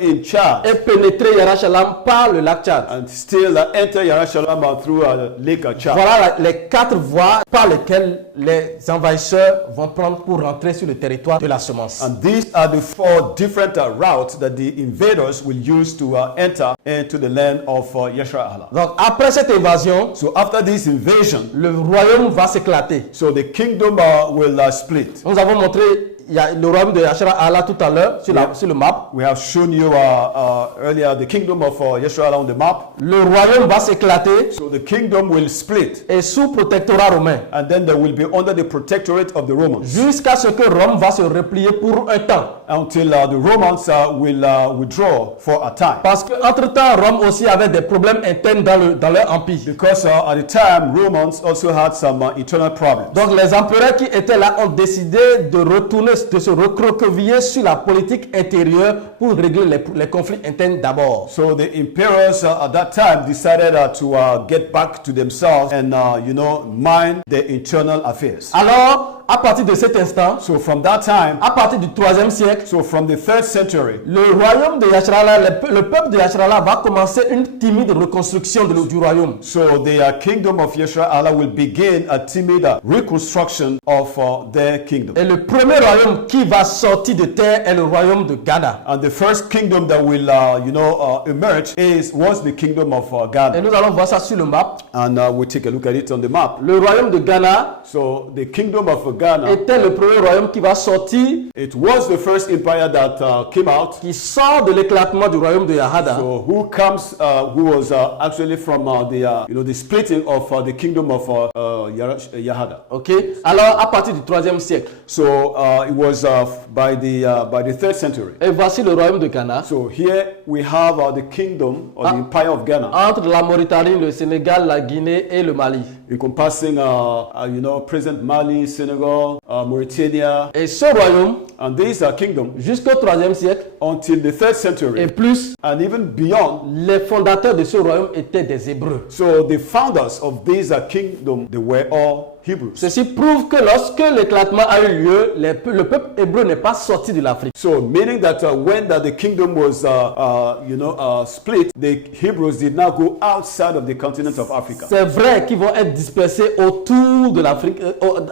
in Chad et pénétrer Yerushalayim par le lac Tchad. and still enter Yerushalayim through Lake Chad. Voilà les 4 voies par lesquelles les envahisseurs vont prendre pour rentrer sur le territoire de la semence. And these are the 4 different routes that the invaders will use to enter into the land of Yeshua. Donc après cette invasion, So after this invasion, le royaume va s'éclater. so the kingdom will split. Nous avons montré le royaume de Yahada tout à l'heure sur le map. We have shown you earlier the kingdom of Yeshua on the map. Le royaume va s'éclater So the kingdom will split, et sous protectorat romain and then they will be under the protectorate of the Romans jusqu'à ce que Rome va se replier pour un temps. until the Romans will withdraw for a time. Parce qu'entre-temps, Rome aussi avait des problèmes internes dans leur empire. Because at the time, Romans also had some internal problems. Donc les empereurs qui étaient là ont décidé de retourner de se recroqueviller sur la politique intérieure pour régler les conflits internes d'abord. So the emperors at that time decided to get back to themselves and mind their internal affairs. Alors, à partir de cet instant, So from that time, à partir du 3e siècle, so from the 3rd century, le royaume de Yashrala, le peuple de Yashrala va commencer une timide reconstruction du royaume. so the kingdom of Yeshua will begin a timid reconstruction of their kingdom. Et le premier royaume qui va sortir de terre est le royaume de Ghana. And the first kingdom that will, emerge was the kingdom of Et Ghana. nous allons voir ça sur le map. And we'll take a look at it on the map. Le royaume de Ghana So the kingdom of Ghana, était le premier royaume qui va sortir, it was the first empire that came out. qui sort de l'éclatement du royaume de Yahada. So who was actually from the splitting of the kingdom of Yahada. Ok. Alors, à partir du 3e siècle. So it was by the 3rd century. Et voici le royaume de Ghana. So here we have the kingdom or the empire of Ghana, Entre la Mauritanie, le Sénégal, la Guinée et le Mali. encompassing present Mali, Senegal, Mauritania, Et ce royaume, and these kingdom jusqu'au 3e siècle until the 3rd et century plus, and even beyond. les fondateurs de ce royaume étaient des Hébreux. So the founders of this kingdom, they were all Hebrews. Ceci prouve que lorsque l'éclatement a eu lieu, le peuple hébreu n'est pas sorti de l'Afrique. So meaning that when the kingdom was split, the Hebrews did not go outside of the continent of Africa. C'est vrai qu'ils vont être dispersés autour de l'Afrique,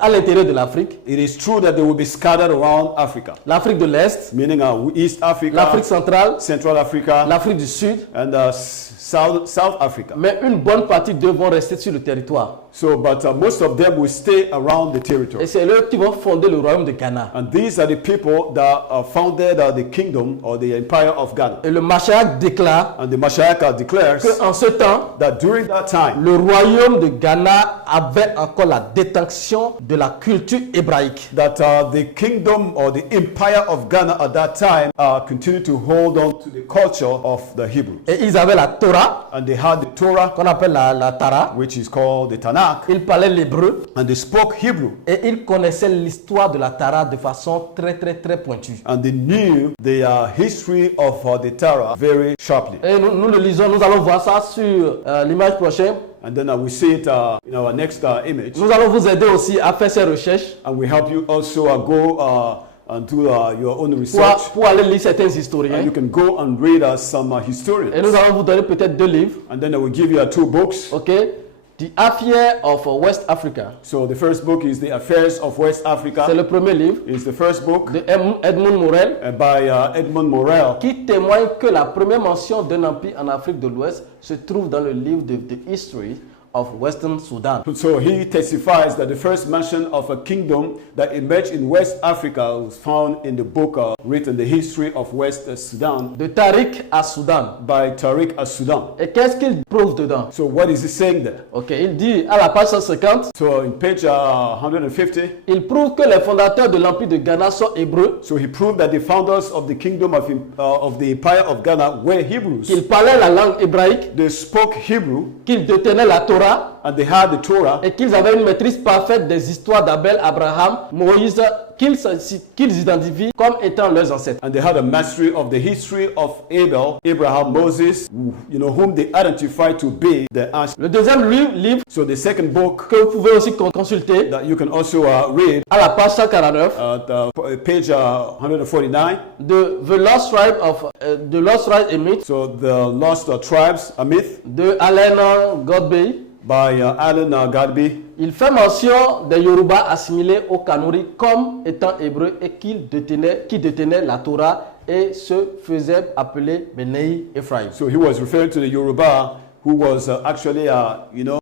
à l'intérieur de l'Afrique. It is true that they will be scattered around Africa, L'Afrique de l'Est, meaning East Africa, l'Afrique centrale, Central Africa, l'Afrique du Sud. and South Africa. Mais une bonne partie d'eux vont rester sur le territoire. So, but most of them will stay around the Et territory. c'est eux qui vont fonder le royaume de Ghana. And these are the people that founded the kingdom or the empire of Ghana. Et le Mashiach déclare And the Mashiach declares qu'en ce temps, that during that time, le royaume de Ghana avait encore la détention de la culture hébraïque. that the kingdom or the empire of Ghana at that time continued to hold on to the culture of the Hebrew. Et ils avaient la Torah, And they had the Torah, qu'on appelle la Tara. which is called the Tanakh, Ils parlaient l'hébreu and they spoke Hebrew. et ils connaissaient l'histoire de la Tara de façon très pointue. And they knew the history of the Torah very sharply. Et nous le lisons, nous allons voir ça sur l'image prochaine. And then we see it in our next image. Nous allons vous aider aussi à faire ces recherches And we help you also go and do your own research. pour aller lire certains And historiens. you can go and read some Et historians. nous allons vous donner peut-être 2 livres. And then I will give you 2 books. Ok? The Affair of West Africa. So the first book is The Affairs of West C'est Africa. le premier livre It's the first book de Edmund Morel by Edmund Morel, qui témoigne que la première mention d'un empire en Afrique de l'Ouest se trouve dans le livre de The History of Western Sudan. So he testifies that the first mention of a kingdom that emerged in West Africa was found in the book written The History of West Sudan De Tariq à Soudan. by Tariq as-Sudan. Et qu'est-ce qu'il prouve dedans? So what is he saying there? Ok, il dit à la page 150, So in page 150, il prouve que les fondateurs de l'empire de Ghana sont hébreux, so he proved that the founders of the kingdom of the empire of Ghana were Hebrews. qu'ils parlaient la langue hébraïque, They spoke Hebrew qu'ils détenaient la Torah and they had the Torah, et qu'ils avaient une maîtrise parfaite des histoires d'Abel, Abraham, Moïse, qu'ils identifient comme étant leurs ancêtres. and they had a mastery of the history of Abel, Abraham, Moses, whom they identified to be the ancestors. Le deuxième livre So the second book que vous pouvez aussi consulter that you can also read à la page 149 at page 149. de The Lost Tribe of The Lost Tribe and Myth So the Lost Tribes, a myth de Allen Godbey. by Alan Gadby. Il fait mention des Yoruba assimilés aux Kanuri comme étant hébreux et qui détenaient la Torah et se faisaient appeler Benei Ephraim. So he was referring to the Yoruba who was actually,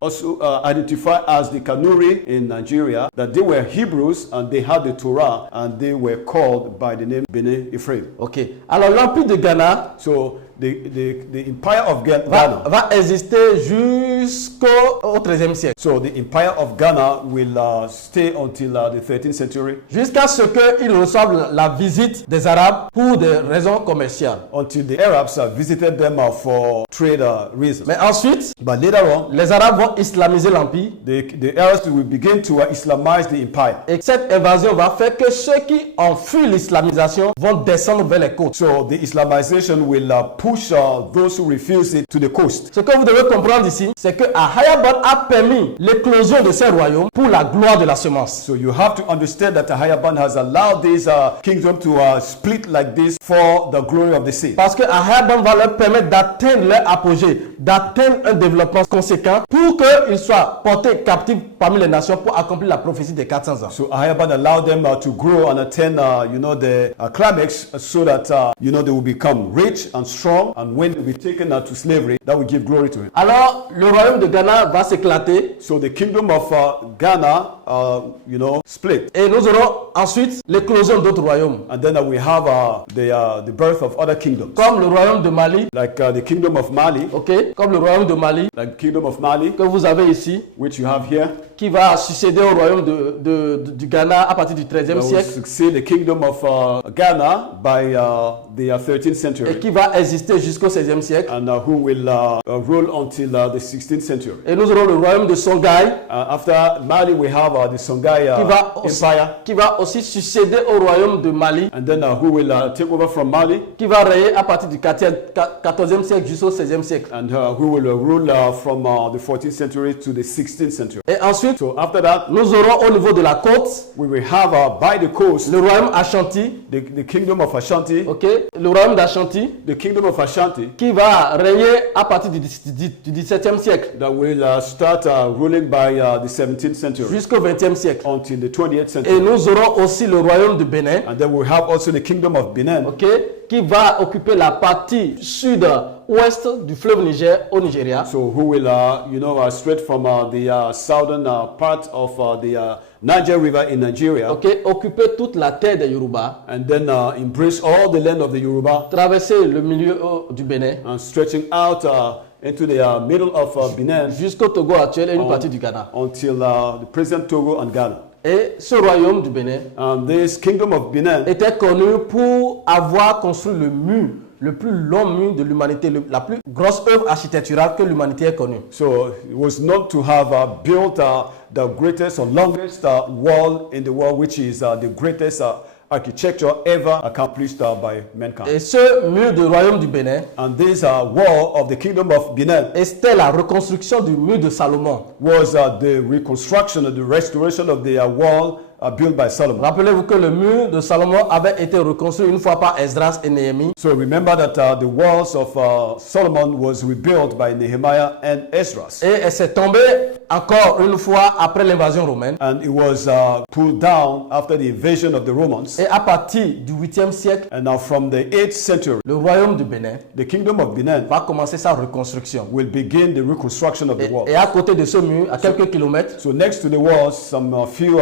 also identified as the Kanuri in Nigeria, that they were Hebrews and they had the Torah and they were called by the name Bene Ephraim. Ok. Alors l'empire de Ghana So the empire of Ghana va exister jusqu'au XIIIe siècle. So the empire of Ghana will stay until the 13th century. Jusqu'à ce qu'ils reçoivent la visite des Arabes pour des raisons commerciales. Until the Arabs visited them for trade reasons. Mais ensuite, But later on, les Arabes vont islamiser l'empire. the Arabs will begin to Islamize the empire. Et cette invasion va faire que ceux qui ont fui l'islamisation vont descendre vers les côtes. So the Islamization will push those who refuse it to the coast. Ce que vous devez comprendre ici, c'est que Ahayabad a permis l'éclosion de ces royaumes pour la gloire de la semence. So you have to understand that Ahayabad has allowed this kingdom to split like this for the glory of the seed. Parce que Ahayabad va leur permettre d'atteindre leur apogée, d'atteindre un développement conséquent pour qu'ils soient portés captifs parmi les nations pour accomplir la prophétie des 400 ans. So Ahayabad allowed them to grow and attain, the climax, so that they will become rich and strong, and when they will be taken to slavery, that will give glory to him. Alors, le royaume de Ghana va s'éclater. So the kingdom of Ghana, split, Et nous aurons ensuite l'éclosion d'autres royaumes, and then we have the birth of other kingdoms, comme le royaume de Mali, like the kingdom of Mali, ok, comme le royaume de Mali like the kingdom of Mali, que vous avez ici, which you have here, qui va succéder au royaume du Ghana à partir du that XIIIe will siècle succeed the kingdom of Ghana by the 13th et century, qui va exister jusqu'au XVIe siècle. and who will rule until the 16th century. Et nous aurons le royaume de Songhai After Mali, we have the Songhai Empire, qui va aussi succéder au royaume de Mali, and then who will take over from Mali, qui va régner à partir du XIVe siècle jusqu'au XVIe siècle. and who will rule from the 14th century to the 16th century. Et ensuite, So after that, nous aurons au niveau de la côte we will have by the coast le royaume Ashanti, the kingdom of Ashanti, ok, le royaume d'Ashanti, the kingdom of Ashanti, qui va régner à partir du XVIIe siècle that will start ruling by the 17th century jusqu'au XXe siècle. until the 20th Et century. nous aurons aussi le royaume de Bénin, And then we have also the kingdom of Benin, ok, qui va occuper la partie sud-ouest du fleuve Niger au Nigeria. so who will, straight from the southern part of the Niger River in Nigeria, Ok, occuper toute la terre des Yoruba, and then embrace all the land of the Yoruba, traverser le milieu du Bénin and stretching out into the middle of Benin jusqu'au Togo actuel et une partie du Ghana. until the present Togo and Ghana. Et ce royaume du Bénin And this kingdom of Benin était connu pour avoir construit le mur, le plus long mur de l'humanité, la plus grosse œuvre architecturale que l'humanité ait connue. So it was known to have built the greatest or longest wall in the world, which is the greatest architecture ever accomplished by mankind. Et ce mur du royaume du Bénin, And this wall of the kingdom of Benin c'était la reconstruction du mur de Salomon. was the reconstruction, the restoration of the wall built by Solomon. Rappelez-vous que le mur de Salomon avait été reconstruit une fois par Esdras et Néhémie. So remember that the walls of Solomon was rebuilt by Nehemiah and Ezra. Et elle s'est tombée encore une fois après l'invasion romaine. And it was pulled down after the invasion of the Romans. Et à partir du 8e siècle, And now from the 8th century, le royaume du Bénin the kingdom of Benin va commencer sa reconstruction. will begin the reconstruction of the wall. Et à côté de ce mur, à quelques kilomètres, So next to the walls, some few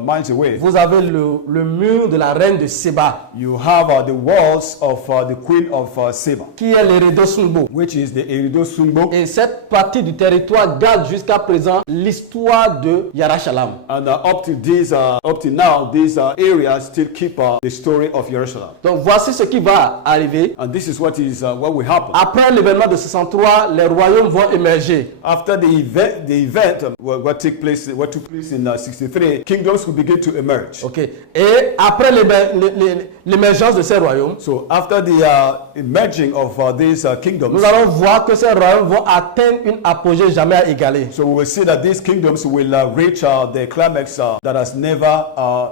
miles away, vous avez le mur de la reine de Séba, you have the walls of the queen of Seba, qui est l'Eredo Sumbo. which is the Erido Sumbo. Et cette partie du territoire garde jusqu'à présent l'histoire de Yarashalam. And up to now, these areas still keep the story of Jerusalem. Donc voici ce qui va arriver. And this is what will happen. Après l'événement de 63, les royaumes vont émerger. After the event, what took place in 63, kingdoms will begin to emerge. Ok. Et après l'émergence de ces royaumes, So after the emerging of these kingdoms, nous allons voir que ces royaumes vont atteindre une apogée jamais à égaler. so we will see that these kingdoms will reach the climax that has never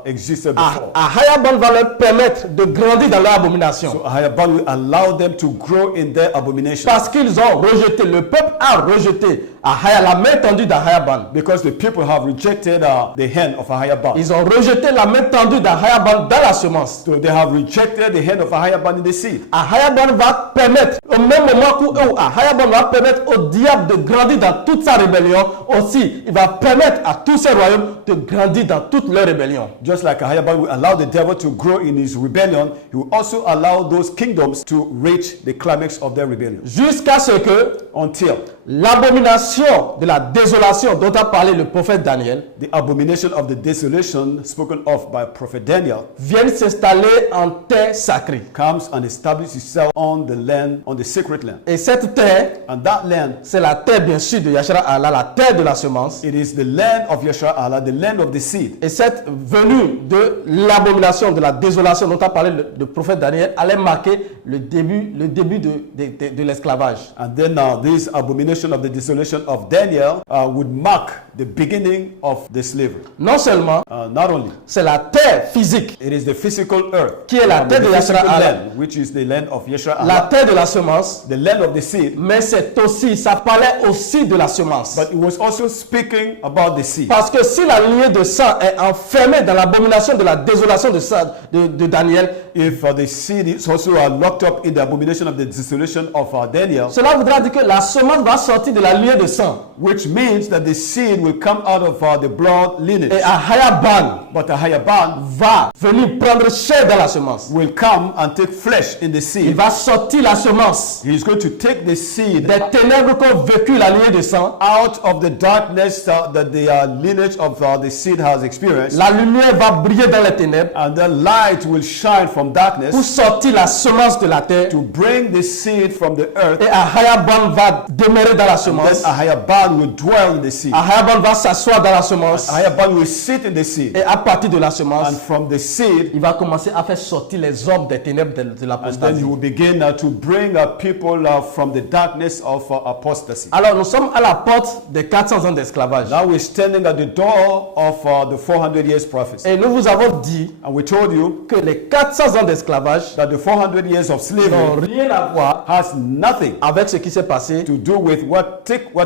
existed before. Ahayabon va leur permettre de grandir dans leur abomination. So Ahayabad will allow them to grow in their abomination. Parce qu'ils ont rejeté, le peuple a rejeté la main tendue d'Ahayaban. Because the people have rejected the hand of Ahayaban. Ils ont rejeté la main tendue d'Ahayaban dans la semence. So they have rejected the hand of Ahayaban in the seed. Ahayaban va permettre, au même moment où Ahayaban va permettre au diable de grandir dans toute sa rébellion, aussi, il va permettre à tous ces royaumes de grandir dans toute leur rébellion. Just like Ahayaban will allow the devil to grow in his rebellion, he will also allow those kingdoms to reach the climax of their rebellion. Jusqu'à ce que, Until l'abomination de la désolation dont a parlé le prophète Daniel, the abomination of the desolation spoken of by prophet Daniel, vienne s'installer en terre sacrée. comes and establishes itself on the land, on the sacred land. Et cette terre, And that land, c'est la terre bien sûr de Yahshua Allah, la terre de la semence. it is the land of Yeshua Allah, the land of the seed. Et cette venue de l'abomination de la désolation dont a parlé le prophète Daniel allait marquer le début de l'esclavage. And then this abomination of the desolation of Daniel would mark the beginning of the slavery. Non seulement, Not only, c'est la terre physique it is the physical earth, qui est la terre the de Yahshua physical Allah, land, which is the land of Yeshua la Allah, terre de la semence, the land of the seed. mais c'est aussi, ça parlait aussi de la semence. But it was also speaking about the seed. Parce que si la lignée de sang est enfermée dans l'abomination de la désolation de Daniel, If the seed is also locked up in the abomination of the desolation of Daniel, cela voudra dire que la semence va sortir de la lignée de sang. which means that the seed will come out of the blood lineage. Et Ahayaban But Ahayaban va venir prendre chair dans la semence. will come and take flesh in the Il seed. va sortir la semence He is going to take the seed des ténèbres qu'ont vécu la lignée de sang. out of the darkness that the lineage of the seed has experienced, La lumière va briller dans les ténèbres and the light will shine from pour darkness sortir la semence de la terre. to bring the seed from the earth. Et Ahayaban va demeurer dans la Then semence. Ahayaban will dwell in the seed. Ahayaban va s'asseoir dans la semence. Ahayaban will sit in the seed, Et à partir de la semence, and from the seed, il va commencer à faire sortir les hommes des ténèbres de and then he l'apostasie. will begin to bring people from the darkness of apostasy. Alors nous sommes à la porte des 400 ans d'esclavage. Now we're standing at the door of the 400 years prophecy. Et nous vous avons dit And we told you que les 400 ans d'esclavage that the 400 years of n'ont slavery rien à voir has nothing avec ce qui s'est passé to do with what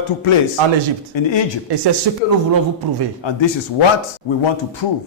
took place en Égypte. in Egypt. Et c'est ce que nous voulons vous prouver. And this is what we want to prove.